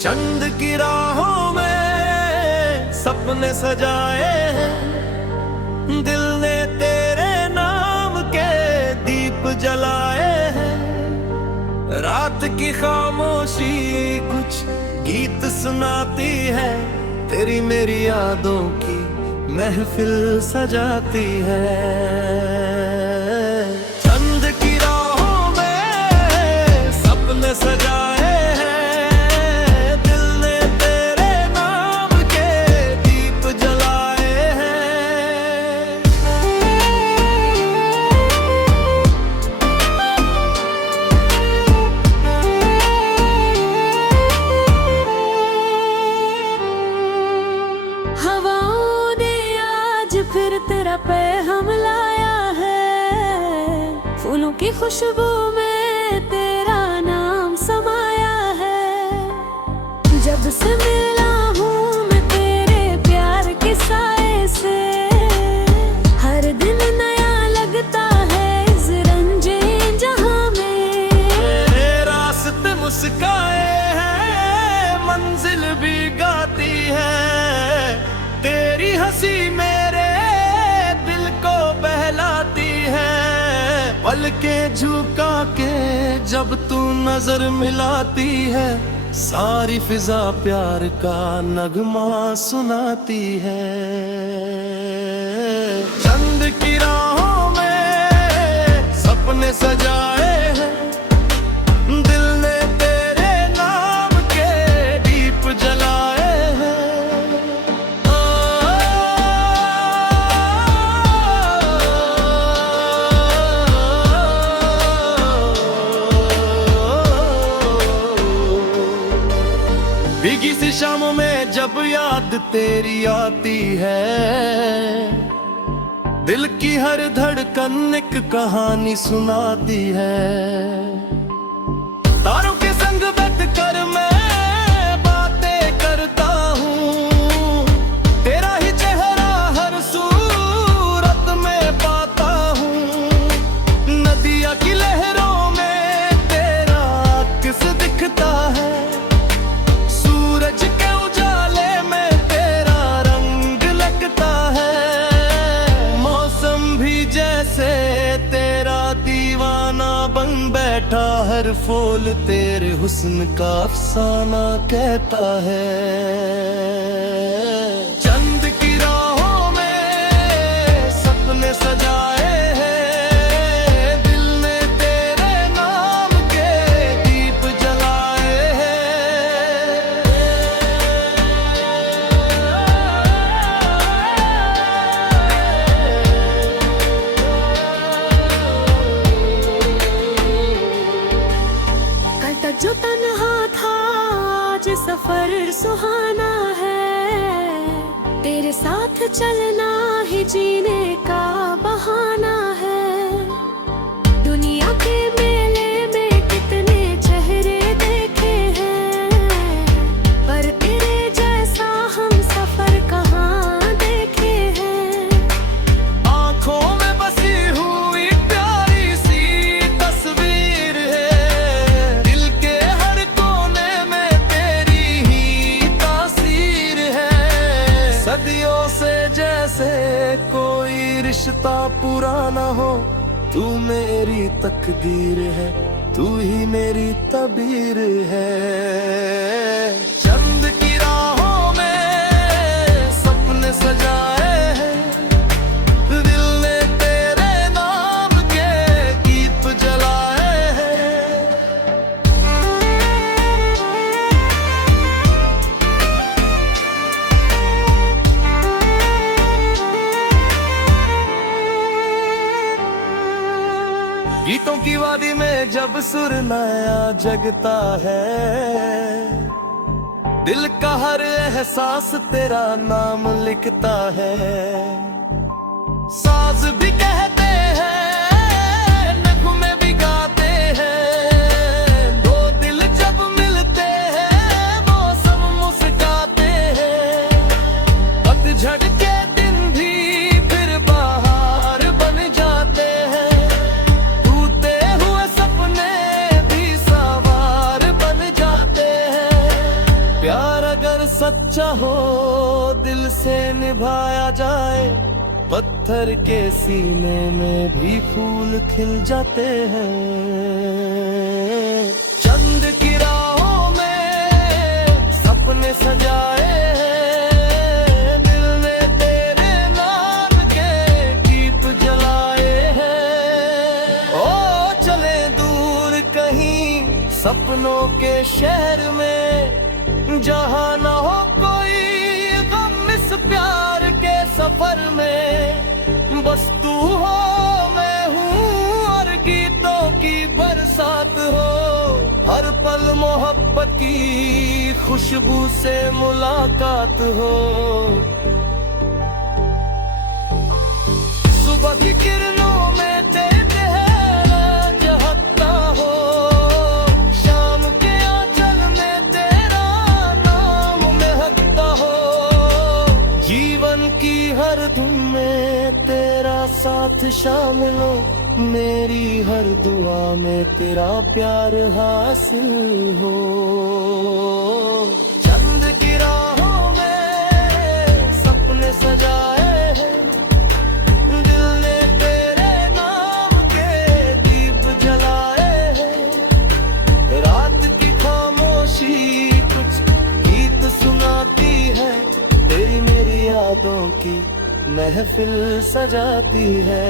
चंद की राहों में सपने सजाए हैं, दिल ने तेरे नाम के दीप जलाए हैं। रात की खामोशी कुछ गीत सुनाती है, तेरी मेरी यादों की महफिल सजाती है। चंद की राहों में सपने सजाए फिर तेरा पैगाम लाया है, फूलों की खुशबू में तेरा नाम समाया है। जब से मिला हूँ मैं तेरे प्यार के साए से, हर दिन नया लगता है इस रंजे जहां में। रास्ते मुस्काए हैं, मंजिल भी गाती है, तेरी हंसी मेरे बहलाती है। पलकें झुका के जब तू नजर मिलाती है, सारी फिजा प्यार का नगमा सुनाती है। चंद की राहों में सपने सजाए हैं, दिल ने तेरे नाम के दीप जलाए हैं। भीगी सी शामों में जब याद तेरी आती है, दिल की हर धड़कन एक कहानी सुनाती है। तारों के संग बैठकर मैं बातें करता हूँ, तेरा ही चेहरा हर सूरत में पाता हूँ। नदिया की लहरों में तेरा किस दिखता है, सूरज के उजाले में तेरा रंग लगता है। मौसम भी जैसे तेरा दीवाना बन बैठा, हर फूल तेरे हुस्न का अफसाना कहता है। चंद की राहों में सपने सजाए हैं, दिल ने तेरे नाम के दीप जलाए हैं। कल तक जो तन्हा था आज सफर सुहाना है, तेरे साथ चलना ही जीने का बहाना है। दुनिया के मेले में कितने चेहरे देखे हैं, पर तेरे जैसा हम सफर कहाँ देखे हैं। आँखों में बसी हुई प्यारी सी तस्वीर है, दिल के हर कोने में तेरी ही तासीर है। सदियों से जैसे कोई रिश्ता पुराना हो, तू मेरी तकदीर है, तू ही मेरी तबीर है। चंद की राहों में सपने सजाए हैं, दिल ने तेरे नाम के दीप जलाए हैं। गीतों की वादी में जब सुर नया जगता है, दिल का हर एहसास तेरा नाम लिखता है। साज भी कहते हैं, नगमे भी गाते हैं, दो दिल जब मिलते हैं वो सब मुस्कुराते हैं। पतझड़ के दिन भी फिर बाहर बन जाते हैं, टूटे हुए सपने भी सवार बन जाते हैं। अगर सच्चा हो दिल से निभाया जाए, पत्थर के सीने में भी फूल खिल जाते हैं। चंद की राहों में सपने सजाए हैं, दिल ने तेरे नाम के दीप जलाए हैं। ओ चले दूर कहीं सपनों के शहर में, जहाँ न हो कोई गम इस प्यार के सफर में। बस तू हो मैं हूँ और गीतों की बरसात हो, हर पल मोहब्बत की खुशबू से मुलाकात हो। सुबह की किरणों में तेरे चेहरा चहकता हो, शाम के आंचल में तेरा नाम महकता हो। जीवन की हर धुन में तेरा साथ शामिल हो, मेरी हर दुआ में तेरा प्यार हासिल हो। चंद की राहों में सपने सजाए हैं, दिल ने तेरे नाम के दीप जलाए हैं। रात की खामोशी कुछ गीत सुनाती है, तेरी मेरी यादों की महफिल सजाती है।